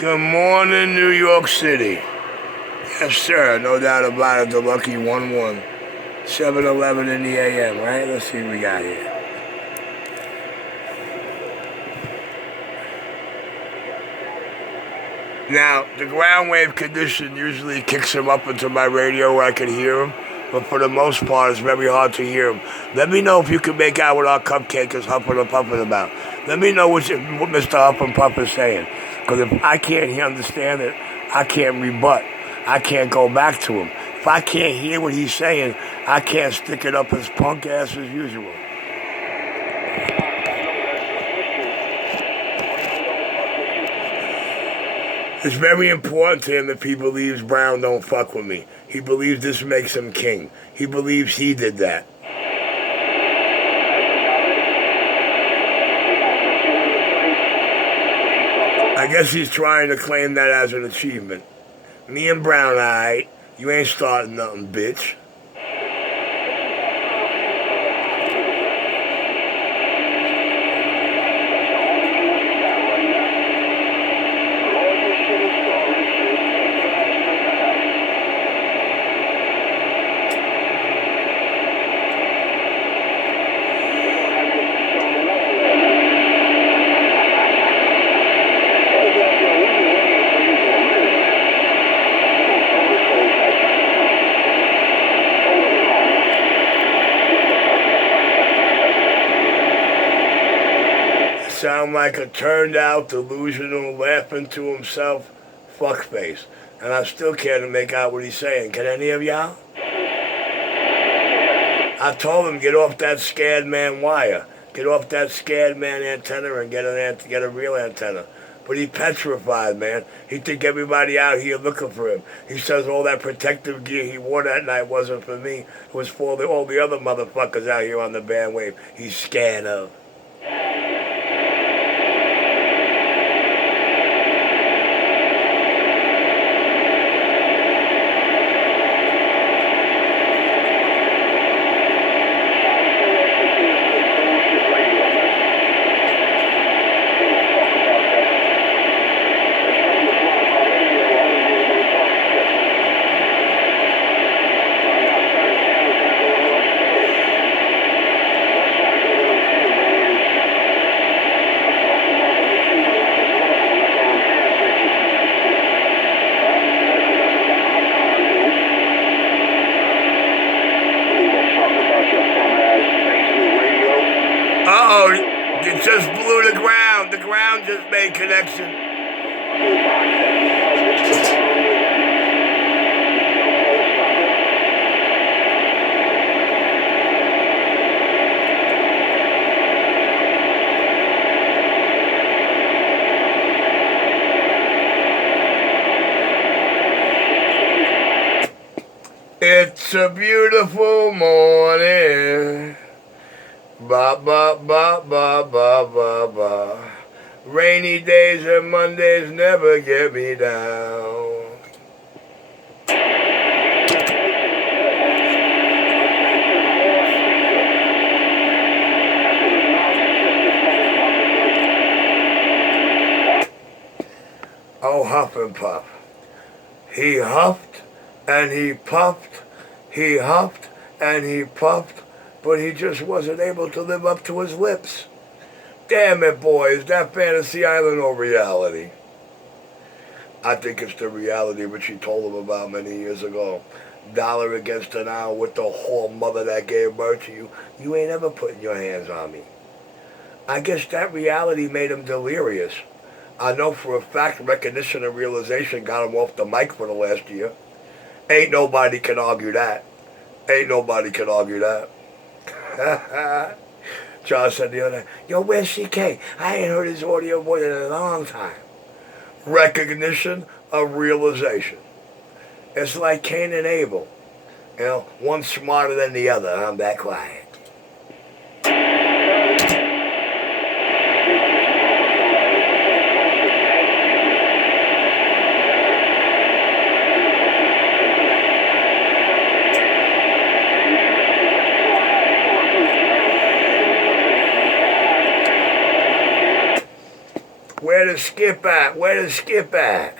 Good morning, New York City. Yes, sir, no doubt about it, the lucky 1-1. 7:11 in the a.m., right? Let's see what we got here. Now, the ground wave condition usually kicks him up into my radio where I can hear him, but for the most part, it's very hard to hear him. Let me know if you can make out what our cupcake is huffing and puffing about. Let me know what Mr. Huff and Puff is saying, because if I can't understand it, I can't rebut. I can't go back to him. If I can't hear what he's saying, I can't stick it up his punk ass as usual. It's very important to him if he believes Brown don't fuck with me. He believes this makes him king. He believes he did that. I guess he's trying to claim that as an achievement. Me and Brown, alright? You ain't starting nothing, bitch. Sound like a turned out, delusional, laughing to himself fuckface. And I still can't make out what he's saying. Can any of y'all? I told him, get off that scared man wire. Get off that scared man antenna and get a real antenna. But he's petrified, man. He think everybody out here looking for him. He says all that protective gear he wore that night wasn't for me. It was for all the other motherfuckers out here on the bandwave he's scared of. It just blew the ground. The ground just made connection. It's a beautiful morning. Ba ba ba ba ba ba ba. Rainy days and Mondays never get me down. Oh, Huff and Puff. He huffed and he puffed. He huffed and he puffed. But he just wasn't able to live up to his lips. Damn it, boy, is that Fantasy Island or reality? I think it's the reality which he told him about many years ago. Dollar against an hour with the whore mother that gave birth to you. You ain't ever putting your hands on me. I guess that reality made him delirious. I know for a fact recognition and realization got him off the mic for the last year. Ain't nobody can argue that. Ain't nobody can argue that. John said the other night, yo, where's CK? I ain't heard his audio voice in a long time. Recognition of realization. It's like Cain and Abel. You know, one smarter than the other. I'm that quiet. Where the skip at? Where the skip at?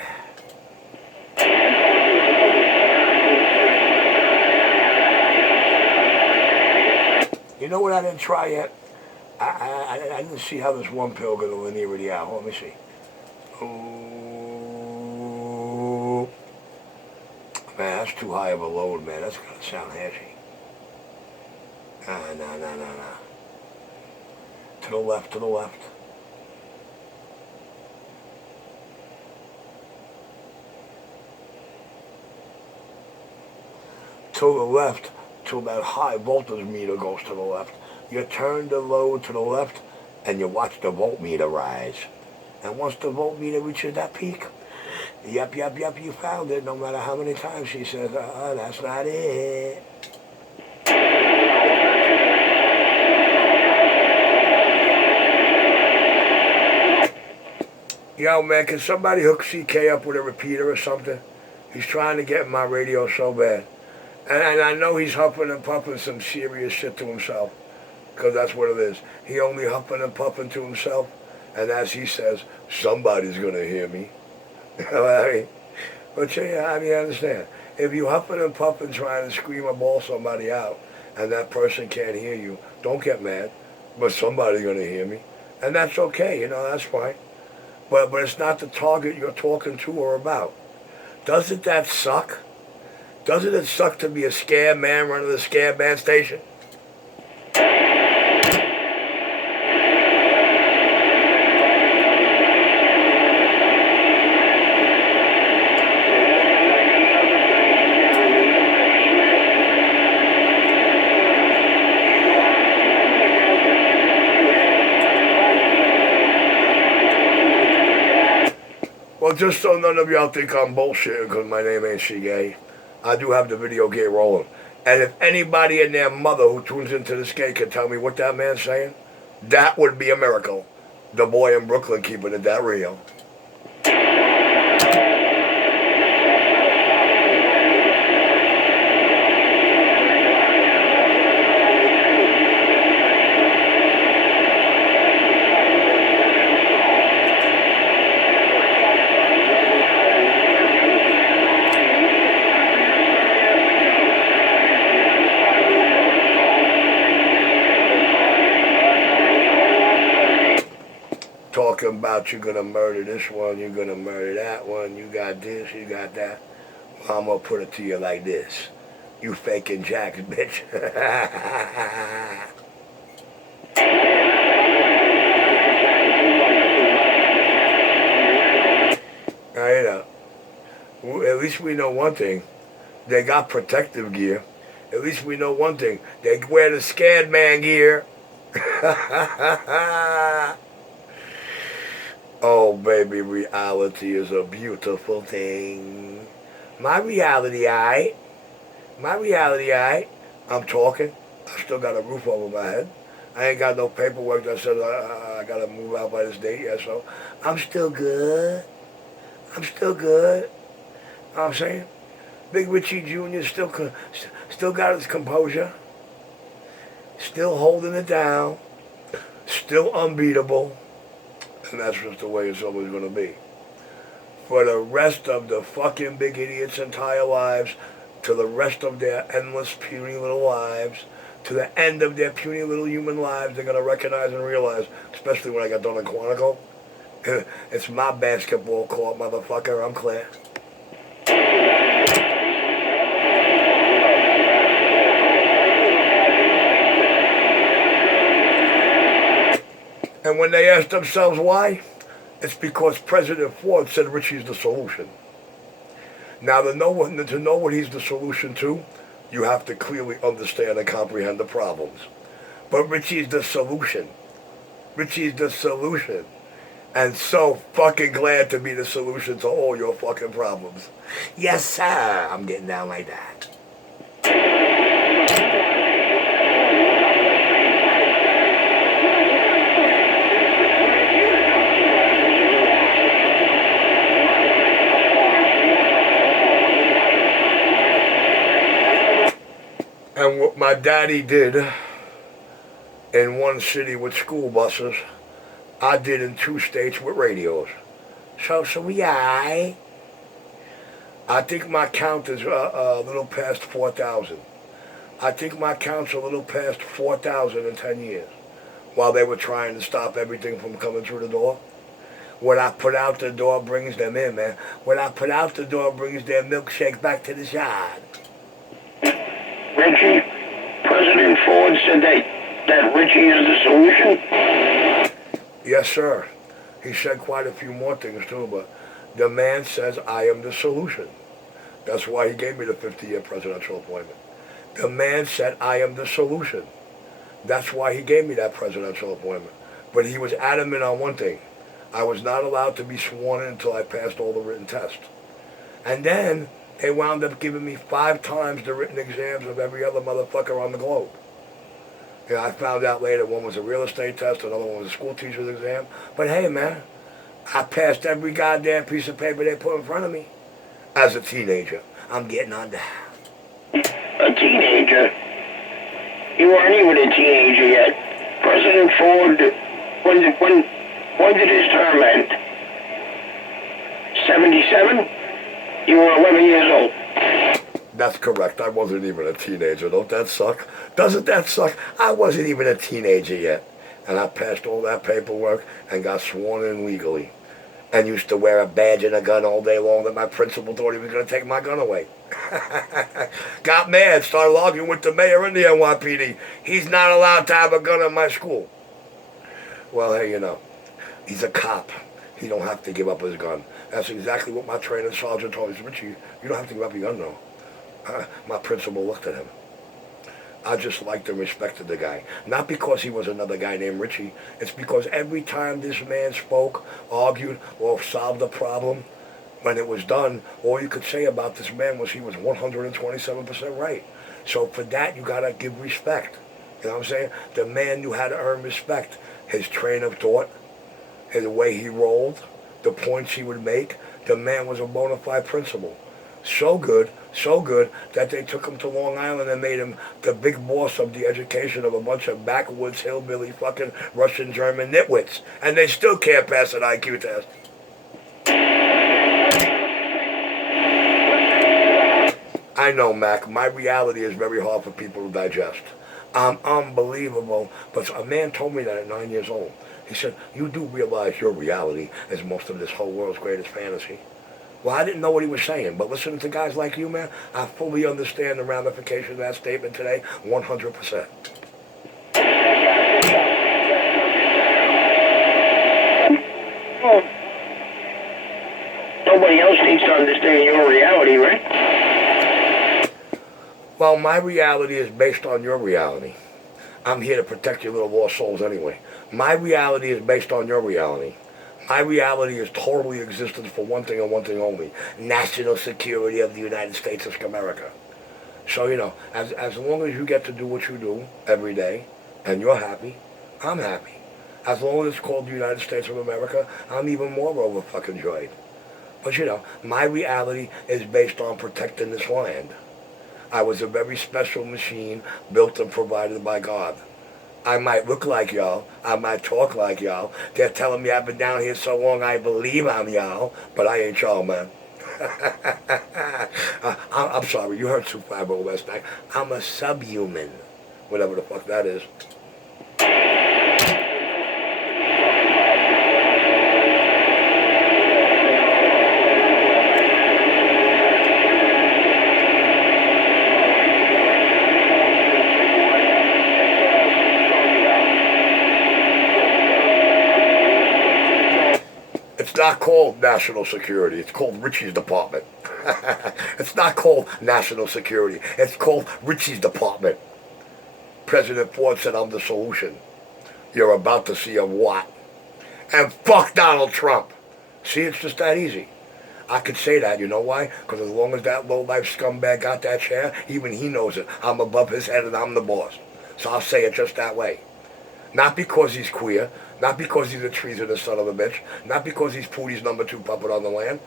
You know what I didn't try yet? I didn't see how this one pill going to linear it out. Let me see. Ooh. Man, that's too high of a load, man. That's going to sound hashy. Nah. To the left, to the left. To the left, till that high voltage meter goes to the left. You turn the load to the left, and you watch the voltmeter rise. And once the voltmeter reaches that peak, yep, you found it, no matter how many times she says, that's not it. Yo, man, can somebody hook CK up with a repeater or something? He's trying to get in my radio so bad. And I know he's huffing and puffing some serious shit to himself, because that's what it is. He only huffing and puffing to himself, and as he says, somebody's going to hear me. You know what I mean? But yeah, I mean, I understand. If you huffing and puffing trying to scream or bawl somebody out, and that person can't hear you, don't get mad, but somebody's going to hear me. And that's okay, you know, that's fine. But it's not the target you're talking to or about. Doesn't that suck? Doesn't it suck to be a scared man running the scared man station? Well, just so none of y'all think I'm bullshitting because my name ain't Shigay, I do have the video game rolling. And if anybody and their mother who tunes into this game can tell me what that man's saying, that would be a miracle. The boy in Brooklyn keeping it that real. Talking about you're gonna murder this one, you're gonna murder that one, you got this, you got that. Well, I'm gonna put it to you like this. You faking jacks, bitch. You know, at least we know one thing. They got protective gear. At least we know one thing. They wear the scared man gear. Oh, baby, reality is a beautiful thing. My reality, I'm talking. I still got a roof over my head. I ain't got no paperwork that says I got to move out by this date yet, so I'm still good. You know what I'm saying? Big Richie Jr. still got his composure. Still holding it down. Still unbeatable. And that's just the way it's always going to be. For the rest of the fucking big idiots' entire lives, to the rest of their endless puny little lives, to the end of their puny little human lives, they're going to recognize and realize, especially when I got done in Quantico, it's my basketball court, motherfucker, I'm clear. And when they ask themselves why, it's because President Ford said Richie's the solution. Now, to know what he's the solution to, you have to clearly understand and comprehend the problems. But Richie's the solution. Richie's the solution. And so fucking glad to be the solution to all your fucking problems. Yes, sir. I'm getting down like that. And what my daddy did in one city with school buses I did in 2 states with radios. So we I think my count is a little past 4,000. I think my count's a little past 4,000 in 10 years. While they were trying to stop everything from coming through the door. What I put out the door brings them in, man. What I put out the door brings their milkshake back to the yard. Richie, President Ford said that Richie is the solution? Yes, sir. He said quite a few more things, too, but the man says I am the solution. That's why he gave me the 50-year presidential appointment. The man said I am the solution. That's why he gave me that presidential appointment. But he was adamant on one thing. I was not allowed to be sworn in until I passed all the written tests. And then they wound up giving me 5 times the written exams of every other motherfucker on the globe. Yeah, I found out later one was a real estate test, another one was a school teacher's exam. But hey, man, I passed every goddamn piece of paper they put in front of me. As a teenager, I'm getting on that. A teenager? You weren't even a teenager yet. President Ford, when did his term end? 77? You were 11 years old. That's correct. I wasn't even a teenager. Don't that suck? Doesn't that suck? I wasn't even a teenager yet. And I passed all that paperwork and got sworn in legally. And used to wear a badge and a gun all day long that my principal thought he was going to take my gun away. Got mad, started arguing with the mayor and the NYPD. He's not allowed to have a gun in my school. Well, hey, you know, he's a cop. He don't have to give up his gun. That's exactly what my training sergeant told me. He said, Richie, you don't have to give up your gun, though. My principal looked at him. I just liked and respected the guy. Not because he was another guy named Richie. It's because every time this man spoke, argued, or solved a problem, when it was done, all you could say about this man was he was 127% right. So for that, you got to give respect. You know what I'm saying? The man knew how to earn respect. His train of thought, his way he rolled, the points he would make. The man was a bona fide principal. So good that they took him to Long Island and made him the big boss of the education of a bunch of backwoods, hillbilly, fucking Russian, German nitwits. And they still can't pass an IQ test. I know, Mac, my reality is very hard for people to digest. I'm unbelievable, but a man told me that at 9 years old. He said, you do realize your reality is most of this whole world's greatest fantasy. Well, I didn't know what he was saying, but listening to guys like you, man, I fully understand the ramifications of that statement today, 100%. Well, nobody else needs to understand your reality, right? Well, my reality is based on your reality. I'm here to protect your little lost souls anyway. My reality is based on your reality. My reality is totally existent for one thing and one thing only. National security of the United States of America. So, you know, as long as you get to do what you do every day, and you're happy, I'm happy. As long as it's called the United States of America, I'm even more over fucking joyed. But, you know, my reality is based on protecting this land. I was a very special machine built and provided by God. I might look like y'all. I might talk like y'all. They're telling me I've been down here so long I believe I'm y'all, but I ain't y'all, man. I'm sorry, you heard Super 50 last night. I'm a subhuman, whatever the fuck that is. It's not called national security. It's called Richie's department. It's not called national security. It's called Richie's department. President Ford said I'm the solution. You're about to see a what? And fuck Donald Trump. See, it's just that easy. I could say that, you know why? Because as long as that low-life scumbag got that chair, even he knows it. I'm above his head and I'm the boss. So I'll say it just that way. Not because he's queer, not because he's a treasonous son of a bitch, not because he's Pootie's number 2 puppet on the land,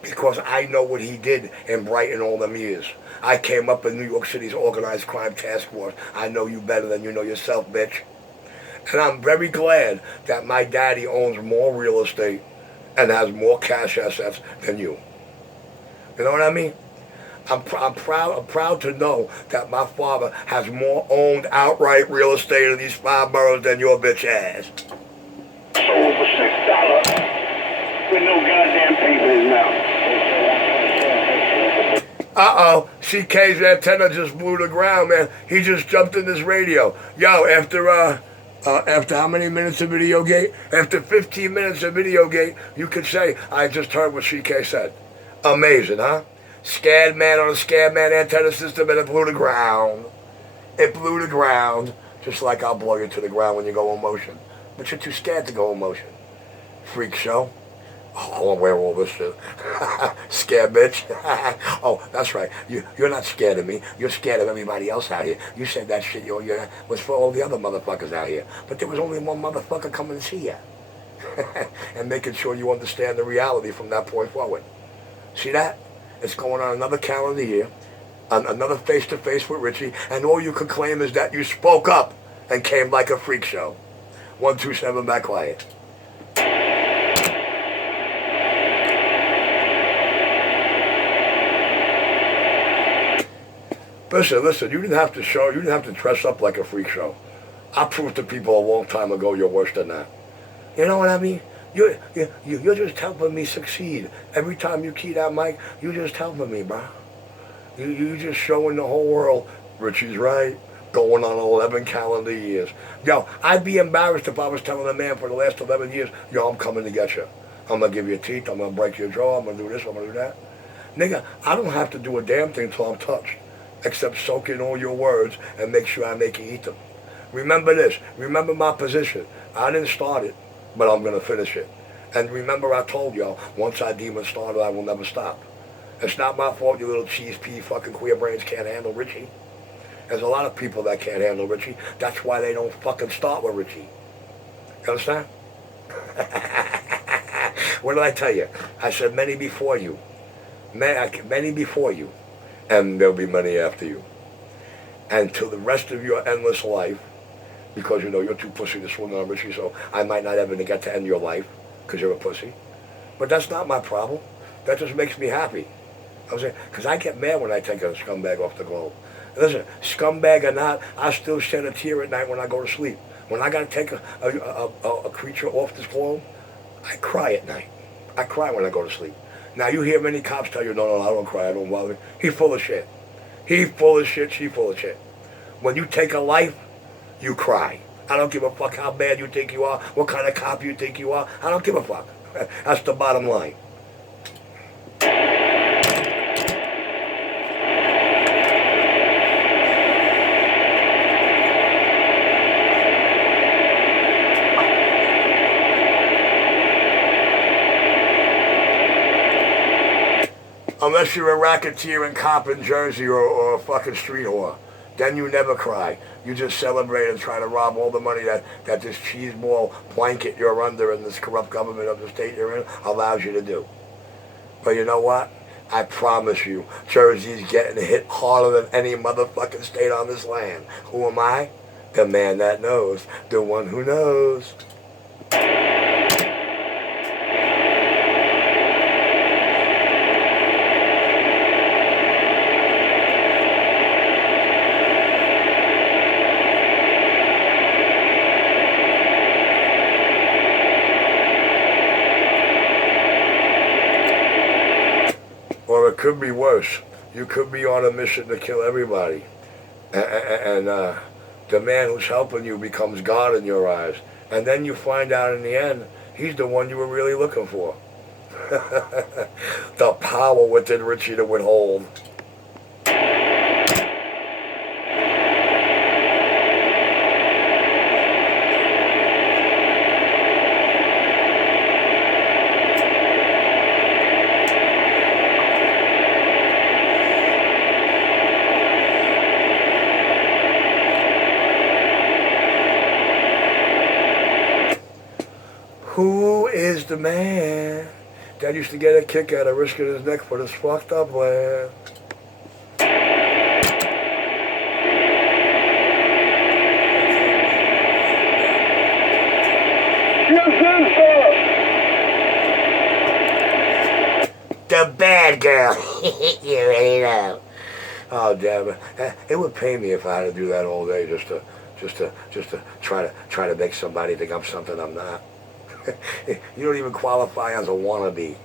because I know what he did in Brighton all them years. I came up in New York City's organized crime task force. I know you better than you know yourself, bitch. And I'm very glad that my daddy owns more real estate and has more cash assets than you. You know what I mean? I'm proud to know that my father has more owned outright real estate in these 5 boroughs than your bitch ass. Sold for $6 with no goddamn paper in his mouth. Uh-oh, CK's antenna just blew the ground, man. He just jumped in this radio. Yo, after how many minutes of video gate? After 15 minutes of video gate, you could say, I just heard what CK said. Amazing, huh? Scared man on a scared man antenna system, and it blew the ground. It blew the ground, just like I'll blow you to the ground when you go in motion. But you're too scared to go in motion. Freak show. Oh, I want to wear all this shit. Scared bitch. Oh, that's right. You're not scared of me. You're scared of everybody else out here. You said that shit was for all the other motherfuckers out here. But there was only one motherfucker coming to see you. And making sure you understand the reality from that point forward. See that? It's going on another calendar year. Another face-to-face with Richie. And all you could claim is that you spoke up and came like a freak show. 127 back quiet. Listen, you didn't have to dress up like a freak show. I proved to people a long time ago you're worse than that. You know what I mean? You're just helping me succeed. Every time you key that mic, you're just helping me, bro. You just showing the whole world, Richie's right, going on 11 calendar years. Yo, I'd be embarrassed if I was telling a man for the last 11 years, yo, I'm coming to get you. I'm going to give you teeth, I'm going to break your jaw, I'm going to do this, I'm going to do that. Nigga, I don't have to do a damn thing till I'm touched, except soak in all your words and make sure I make you eat them. Remember this. Remember my position. I didn't start it, but I'm going to finish it. And remember I told y'all, once I demon started, I will never stop. It's not my fault you little cheese pea fucking queer brains can't handle Richie. There's a lot of people that can't handle Richie. That's why they don't fucking start with Richie. You understand? What did I tell you? I said many before you. Many before you. And there'll be many after you. And to the rest of your endless life, because you know you're too pussy to swing on Richie, so I might not ever get to end your life because you're a pussy. But that's not my problem. That just makes me happy. I'm saying, because I get mad when I take a scumbag off the globe. Listen, scumbag or not, I still shed a tear at night when I go to sleep. When I got to take a creature off this globe, I cry at night. I cry when I go to sleep. Now you hear many cops tell you, no, I don't cry, I don't bother me. He full of shit. He full of shit, she full of shit. When you take a life, you cry. I don't give a fuck how bad you think you are, what kind of cop you think you are. I don't give a fuck. That's the bottom line. Unless you're a racketeer and cop in Jersey or a fucking street whore. Then you never cry. You just celebrate and try to rob all the money that this cheeseball blanket you're under and this corrupt government of the state you're in allows you to do. But you know what? I promise you, Jersey's getting hit harder than any motherfucking state on this land. Who am I? The man that knows. The one who knows. Or it could be worse. You could be on a mission to kill everybody. And the man who's helping you becomes God in your eyes. And then you find out in the end, he's the one you were really looking for. The power within Richie to withhold. Who is the man that used to get a kick out of risking his neck for this fucked up land? bad girl. You already know. Oh damn it! It would pay me if I had to do that all day just to try to make somebody think I'm something I'm not. You don't even qualify as a wannabe.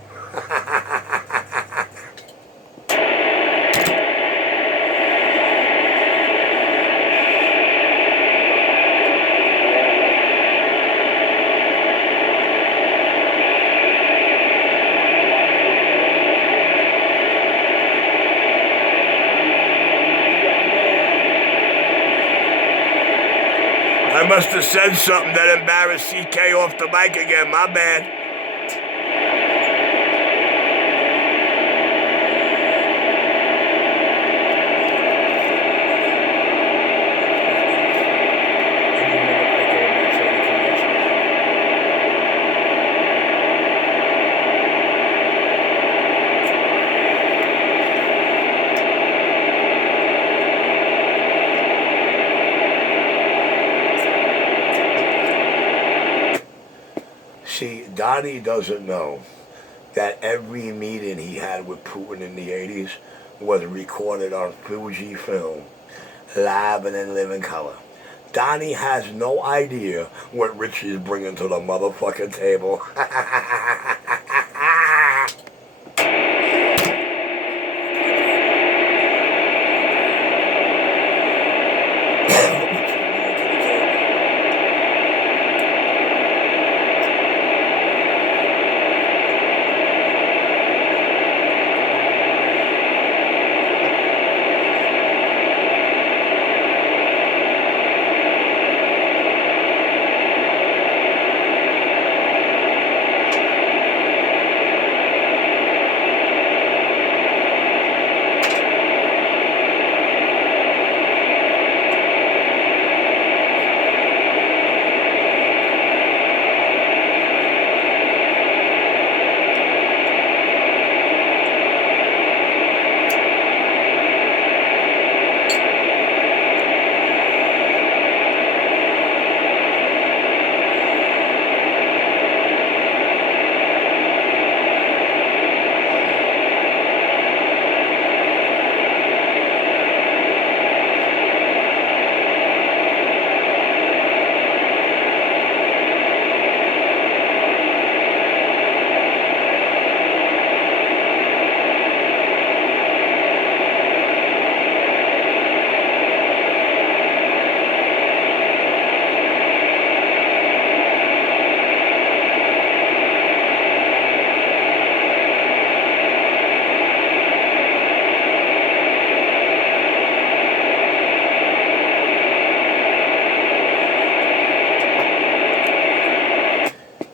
I must have said something that embarrassed CK off the mic again. My bad. See, Donnie doesn't know that every meeting he had with Putin in the 80s was recorded on Fuji film, live and in living color. Donnie has no idea what Richie is bringing to the motherfucking table.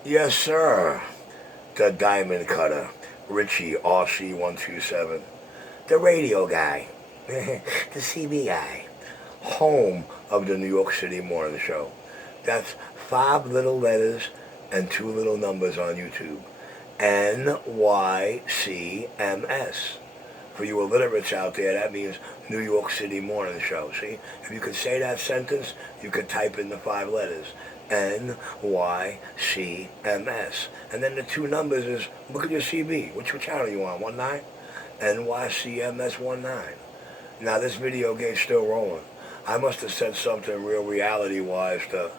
Yes, sir. The Diamond Cutter, Richie RC127, the radio guy, the CB guy, home of the New York City Morning Show. That's 5 little letters and 2 little numbers on YouTube. NYCMS. For you illiterates out there, that means New York City Morning Show. See, if you could say that sentence, you could type in the 5 letters. NYCMS. And then the 2 numbers is, look at your CB. Which channel you on? 19? NYCMS 19. Now this video game's still rolling. I must have said something real reality-wise to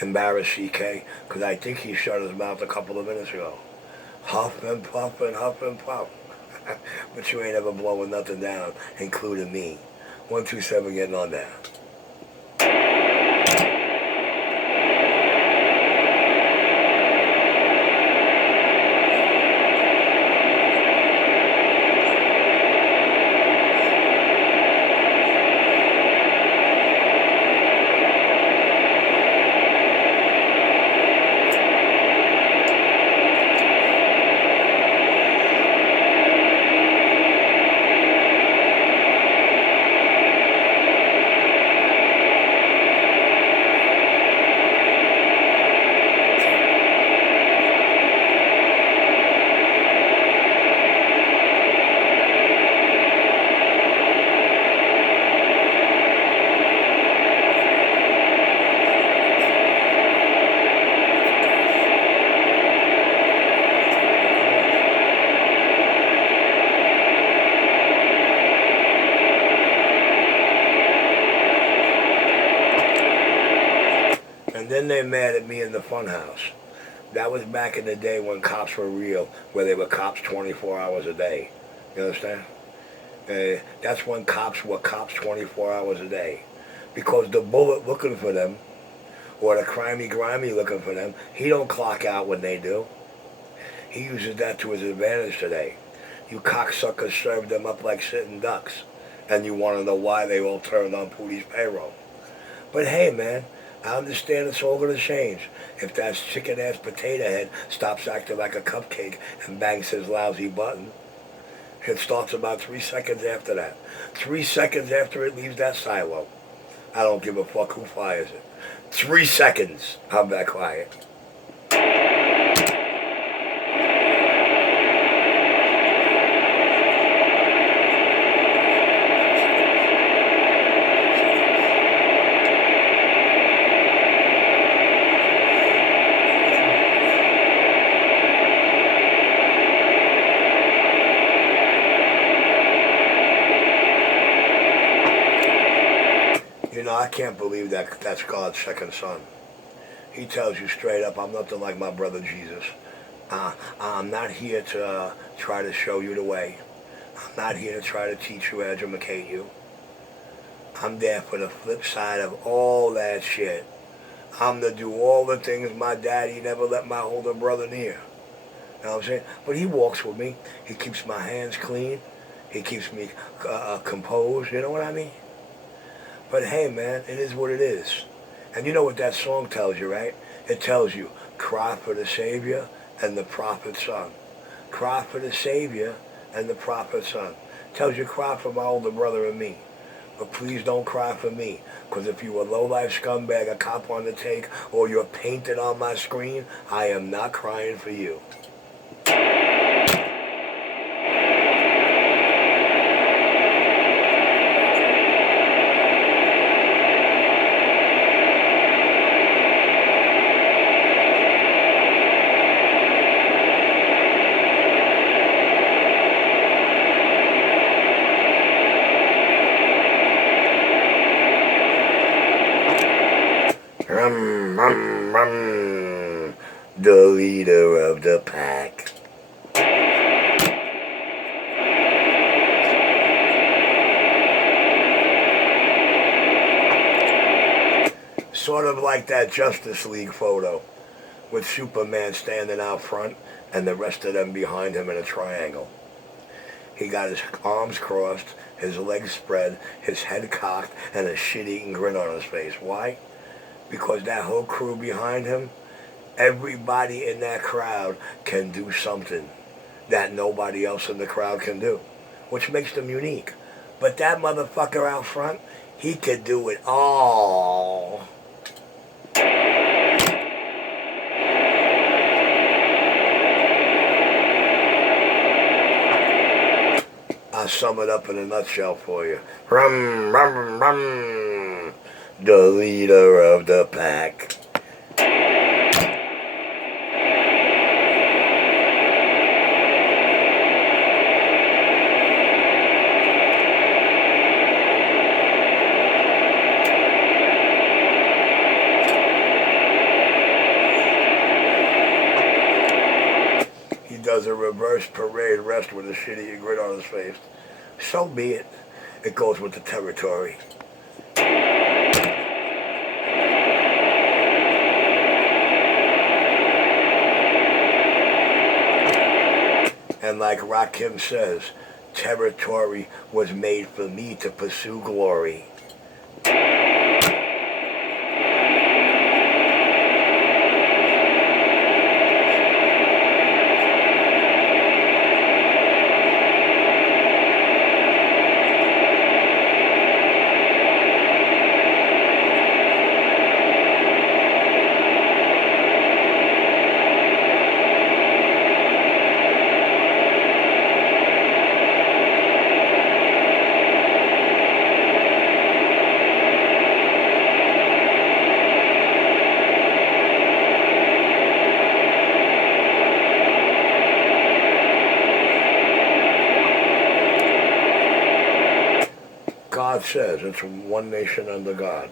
embarrass CK, because I think he shut his mouth a couple of minutes ago. Huff and puff and huff and puff. But you ain't ever blowing nothing down, including me. 127 getting on that. ain't mad at me in the funhouse. That was back in the day when cops were real, where they were cops 24 hours a day. You understand? That's when cops were cops 24 hours a day. Because the bullet looking for them, or the crimey grimy looking for them, he don't clock out when they do. He uses that to his advantage today. You cocksuckers served them up like sitting ducks. And you want to know why they all turned on Pootie's payroll. But hey, man, I understand it's all going to change if that chicken-ass potato head stops acting like a cupcake and bangs his lousy button. It starts about 3 seconds after that. 3 seconds after it leaves that silo. I don't give a fuck who fires it. 3 seconds. I'm that quiet. You know, I can't believe that that's God's second son. He tells you straight up, I'm nothing like my brother Jesus. I'm not here to try to show you the way. I'm not here to try to teach you, educate you. I'm there for the flip side of all that shit. I'm to do all the things my daddy never let my older brother near. You know what I'm saying? But he walks with me. He keeps my hands clean. He keeps me composed. You know what I mean? But hey, man, it is what it is. And you know what that song tells you, right? It tells you, cry for the Savior and the prophet's son. Cry for the Savior and the prophet's son. It tells you, cry for my older brother and me. But please don't cry for me. Because if you're a low-life scumbag, a cop on the take, or you're painted on my screen, I am not crying for you. The leader of the pack. Sort of like that Justice League photo with Superman standing out front and the rest of them behind him in a triangle. He got his arms crossed, his legs spread, his head cocked, and a shit-eating grin on his face. Why? Because that whole crew behind him, everybody in that crowd can do something that nobody else in the crowd can do, which makes them unique. But that motherfucker out front, he could do it all. I'll sum it up in a nutshell for you. Rum, rum, rum. The leader of the pack. He does a reverse parade rest with a shitty grin on his face. So be it. It goes with the territory. And like Rakim says, territory was made for me to pursue glory. God says it's one nation under God.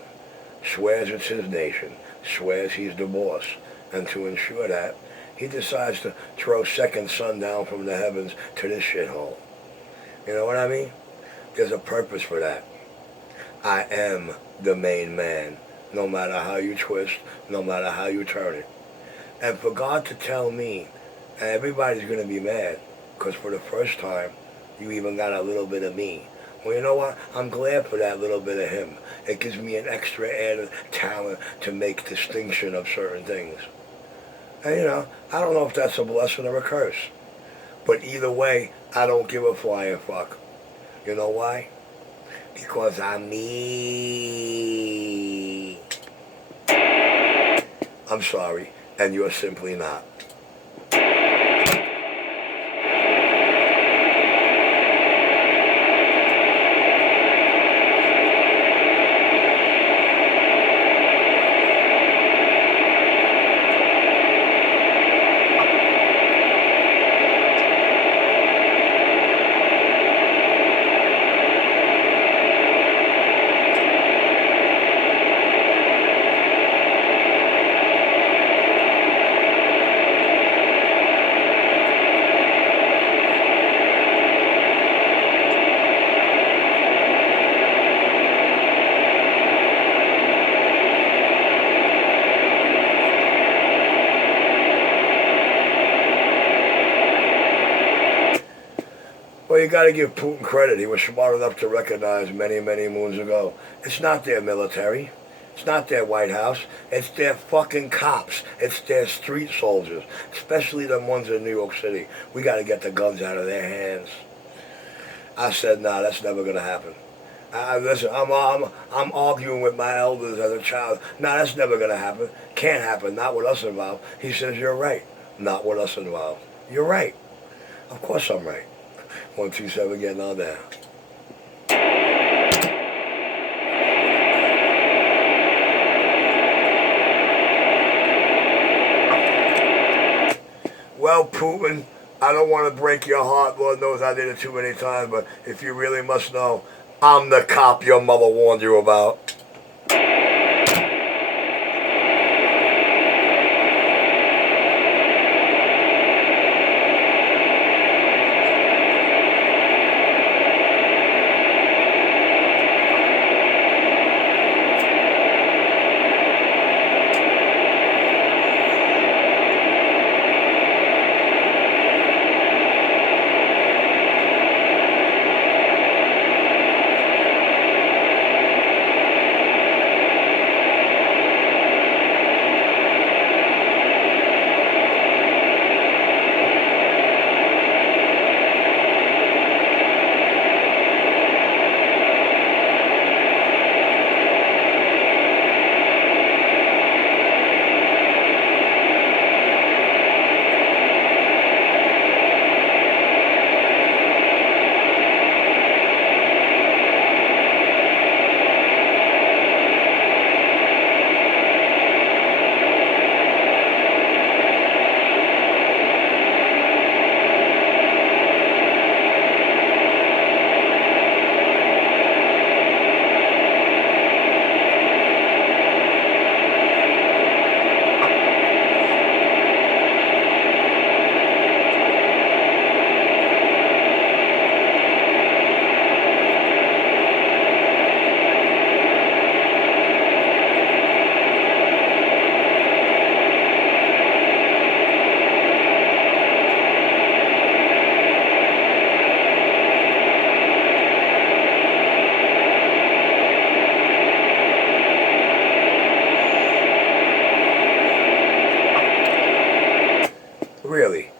Swears it's his nation. swears he's the boss. And to ensure that, he decides to throw second sun down from the heavens to this shithole. You know what I mean? There's a purpose for that. I am the main man, no matter how you twist, no matter how you turn it. And for God to tell me, and everybody's going to be mad, because for the first time, you even got a little bit of me. Well, you know what? I'm glad for that little bit of him. It gives me an extra added talent to make distinction of certain things. And I don't know if that's a blessing or a curse. But either way, I don't give a flying fuck. You know why? Because I'm me. I'm sorry, and you're simply not. Well, you got to give Putin credit. He was smart enough to recognize many, many moons ago. It's not their military. It's not their White House. It's their fucking cops. It's their street soldiers, especially the ones in New York City. We got to get the guns out of their hands. I said, nah, that's never going to happen. Listen, I'm arguing with my elders as a child. Nah, that's never going to happen. Can't happen. Not with us involved. He says, you're right. Not with us involved. You're right. Of course I'm right. 127 getting on there. Well, Putin, I don't want to break your heart. Lord knows I did it too many times, but if you really must know, I'm the cop your mother warned you about.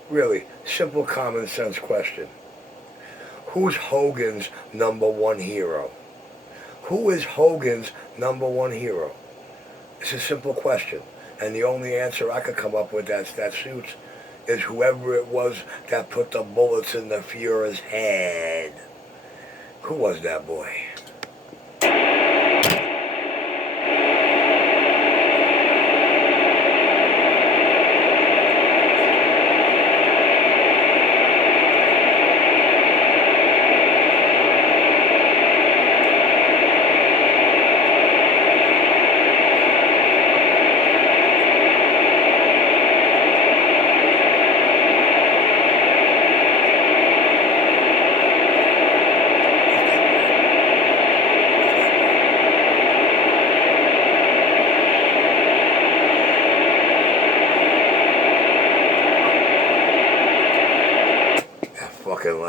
Really, simple common sense question. Who's Hogan's number one hero? Who is Hogan's number one hero? It's a simple question. And the only answer I could come up with that suits is whoever it was that put the bullets in the Fuhrer's head. Who was that boy?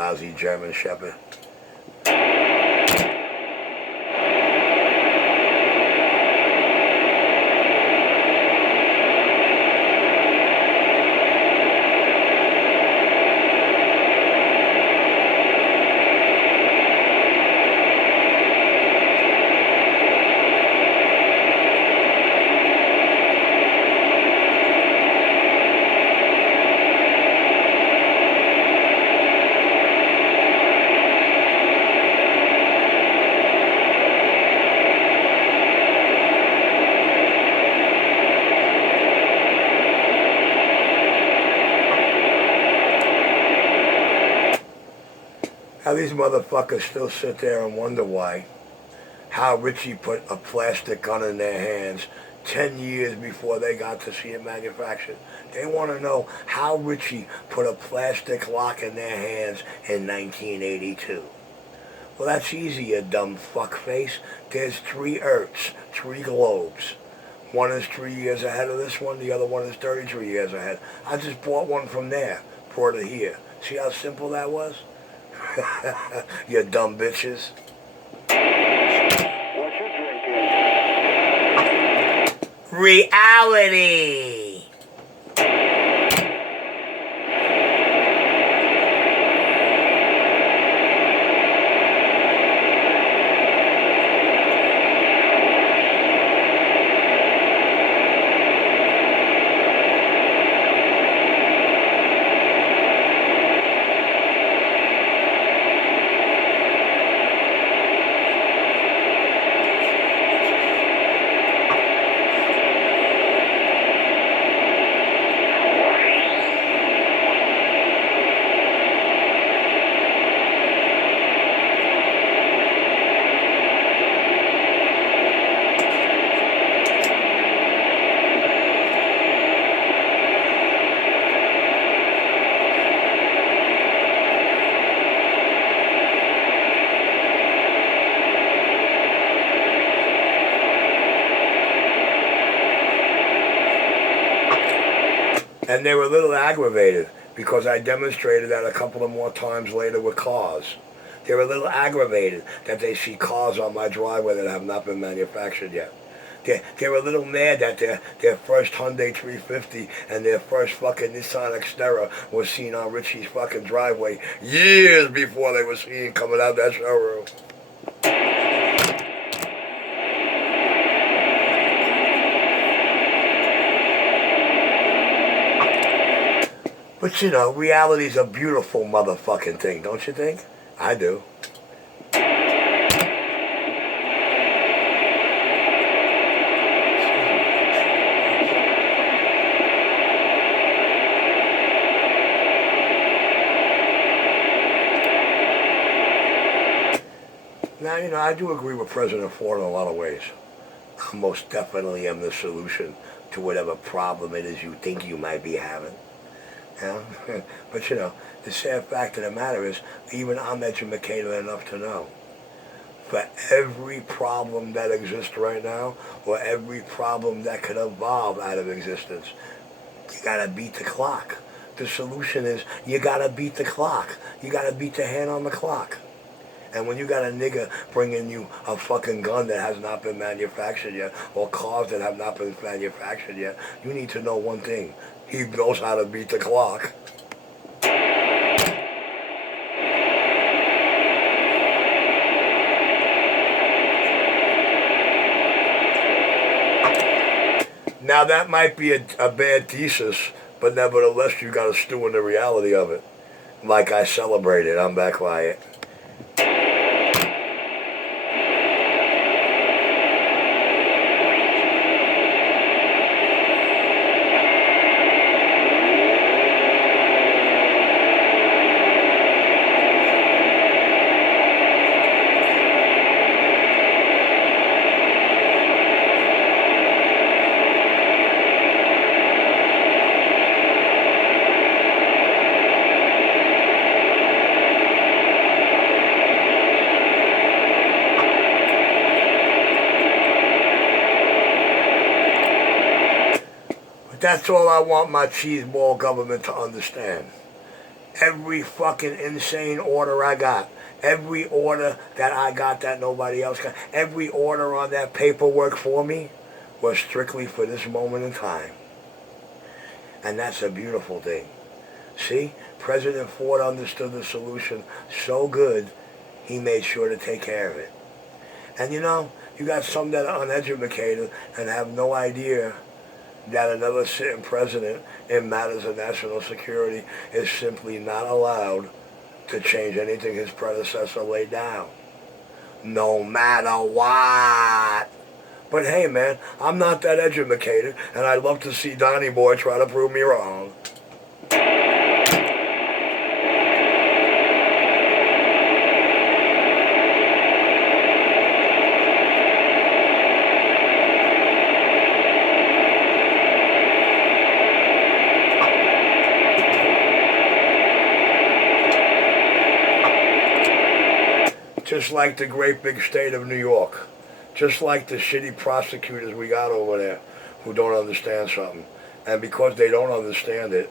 lousy German Shepherd. How these motherfuckers still sit there and wonder why. How Richie put a plastic gun in their hands 10 years before they got to see it manufactured. They want to know how Richie put a plastic lock in their hands in 1982. Well, that's easy, you dumb fuckface. There's 3 Earths, 3 globes. One is 3 years ahead of this one, the other one is 33 years ahead. I just bought one from there, brought it here. See how simple that was? You dumb bitches. What you drinking? Reality. And they were a little aggravated because I demonstrated that a couple of more times later with cars. They were a little aggravated that they see cars on my driveway that have not been manufactured yet. They were a little mad that their first Hyundai 350 and their first fucking Nissan Xterra was seen on Richie's fucking driveway years before they were seen coming out that showroom. But you know, reality's a beautiful motherfucking thing, don't you think? I do. Now, you know, I do agree with President Ford in a lot of ways. I most definitely am the solution to whatever problem it is you think you might be having. You know? But you know, the sad fact of the matter is, even I'm educated enough to know, for every problem that exists right now, or every problem that could evolve out of existence, you gotta beat the clock. The solution is, you gotta beat the clock. You gotta beat the hand on the clock. And when you got a nigga bringing you a fucking gun that has not been manufactured yet, or cars that have not been manufactured yet, you need to know one thing. He knows how to beat the clock. Now that might be a bad thesis, but nevertheless you got to stew in the reality of it. Like I celebrated, I'm back quiet. That's all I want my cheeseball government to understand. Every fucking insane order I got. Every order that I got that nobody else got. Every order on that paperwork for me was strictly for this moment in time. And that's a beautiful thing. See, President Ford understood the solution so good, he made sure to take care of it. And you know, you got some that are uneducated and have no idea that another sitting president in matters of national security is simply not allowed to change anything his predecessor laid down. No matter what. But hey, man, I'm not that educated, and I'd love to see Donnie Boy try to prove me wrong. Just like the great big state of New York. Just like the shitty prosecutors we got over there who don't understand something. And because they don't understand it,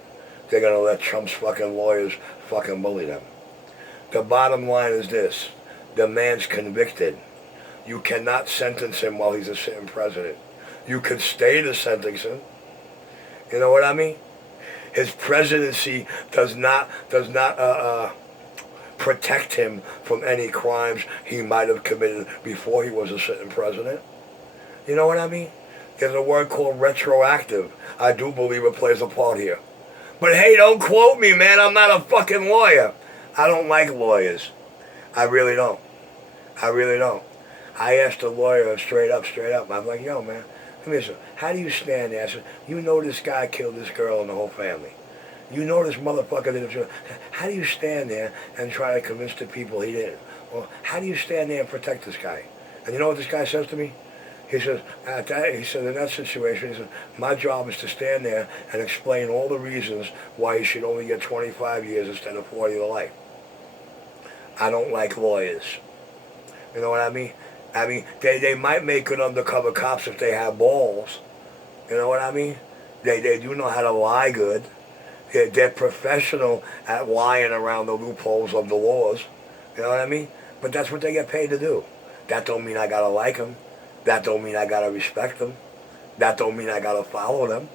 they're going to let Trump's fucking lawyers fucking bully them. The bottom line is this. The man's convicted. You cannot sentence him while he's a sitting president. You could stay the sentencing. You know what I mean? His presidency does not protect him from any crimes he might have committed before he was a sitting president. You know what I mean? There's a word called retroactive. I do believe it plays a part here. But hey, don't quote me, man. I'm not a fucking lawyer. I don't like lawyers. I really don't. I really don't. I asked a lawyer straight up. I'm like, yo, man, let me listen. How do you stand there? I said, you know this guy killed this girl and the whole family. You know this motherfucker did it. How do you stand there and try to convince the people he didn't? Well, how do you stand there and protect this guy? And you know what this guy says to me? He says, in that situation, he said, my job is to stand there and explain all the reasons why he should only get 25 years instead of 40 to life. I don't like lawyers. You know what I mean? I mean, they might make good undercover cops if they have balls. You know what I mean? They do know how to lie good. They're professional at lying around the loopholes of the laws. You know what I mean? But that's what they get paid to do. That don't mean I gotta like them. That don't mean I gotta respect them. That don't mean I gotta follow them.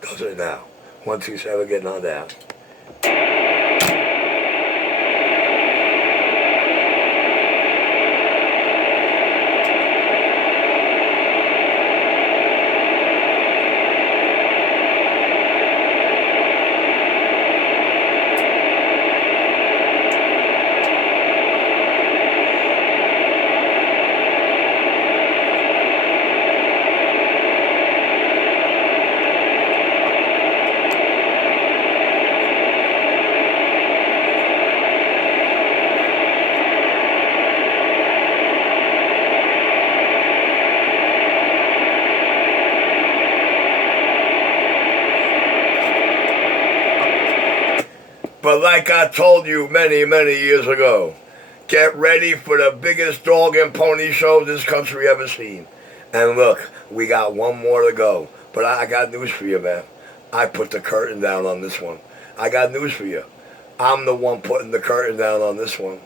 Does it now? 1, 2, 7, getting on down. But like I told you many, many years ago, get ready for the biggest dog and pony show this country ever seen. And look, we got one more to go. But I got news for you, man. I put the curtain down on this one. I got news for you. I'm the one putting the curtain down on this one.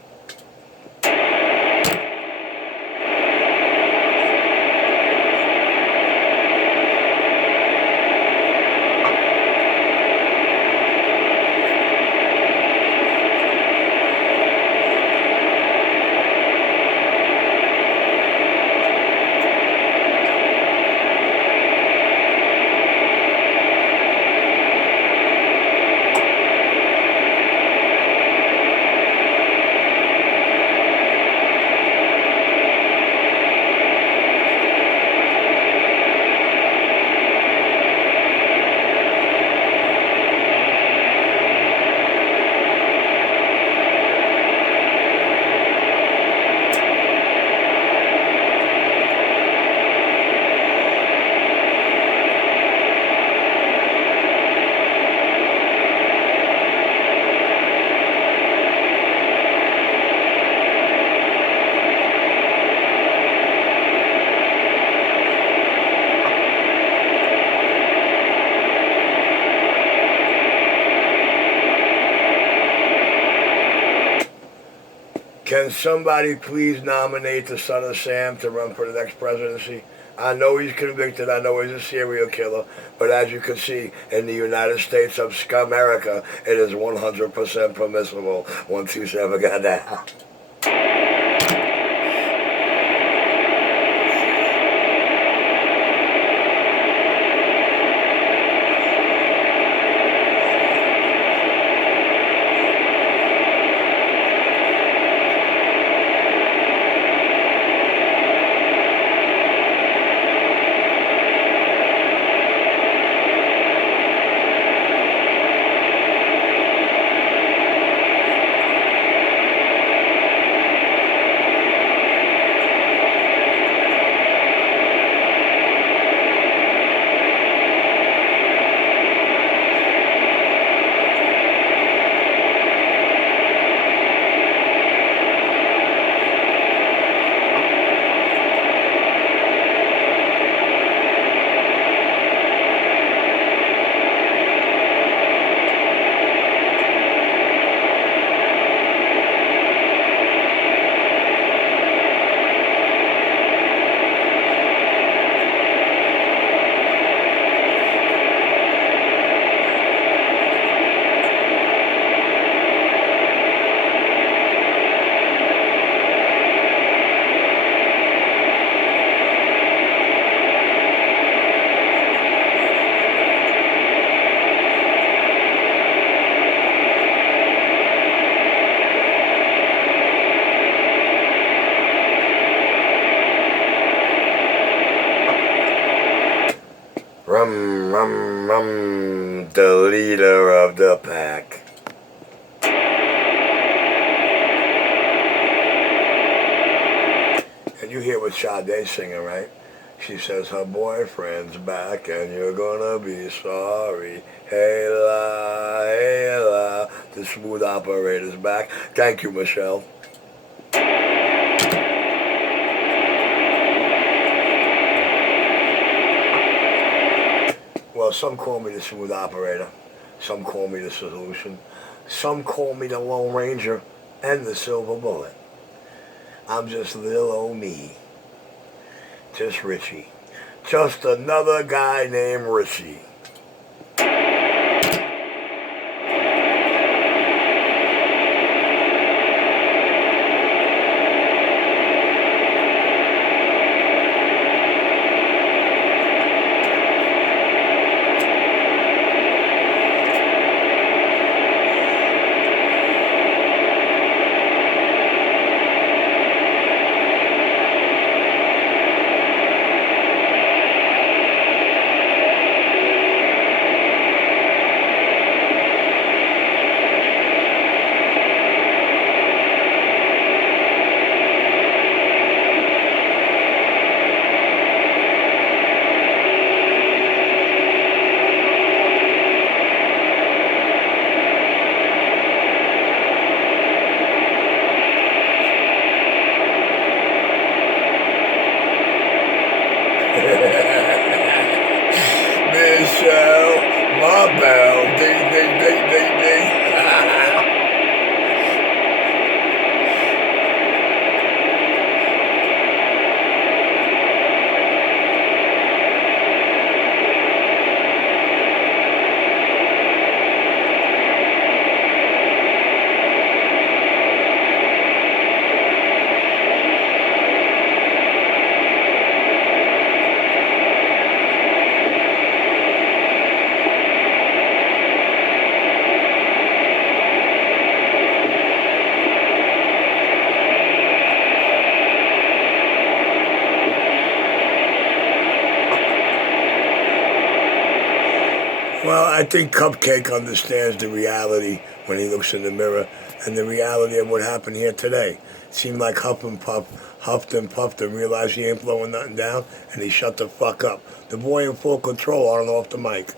Can somebody please nominate the son of Sam to run for the next presidency? I know he's convicted. I know he's a serial killer. But as you can see, in the United States of Scumerica, it is 100% permissible. 127 got that. Rum, rum, rum, the leader of the pack. And you hear what Sade's singing, right? She says her boyfriend's back and you're gonna be sorry. Hey la, hey la. The smooth operator's back. Thank you, Michelle. Well, some call me the smooth operator. Some call me the solution. Some call me the Lone Ranger and the Silver Bullet. I'm just little old me. Just Richie. Just another guy named Richie. Michelle, my bell, ding, ding, ding, ding, ding. Well, I think Cupcake understands the reality when he looks in the mirror and the reality of what happened here today. It seemed like Huff and Puff huffed and puffed and realized he ain't blowing nothing down, and he shut the fuck up. The boy in full control on and off the mic.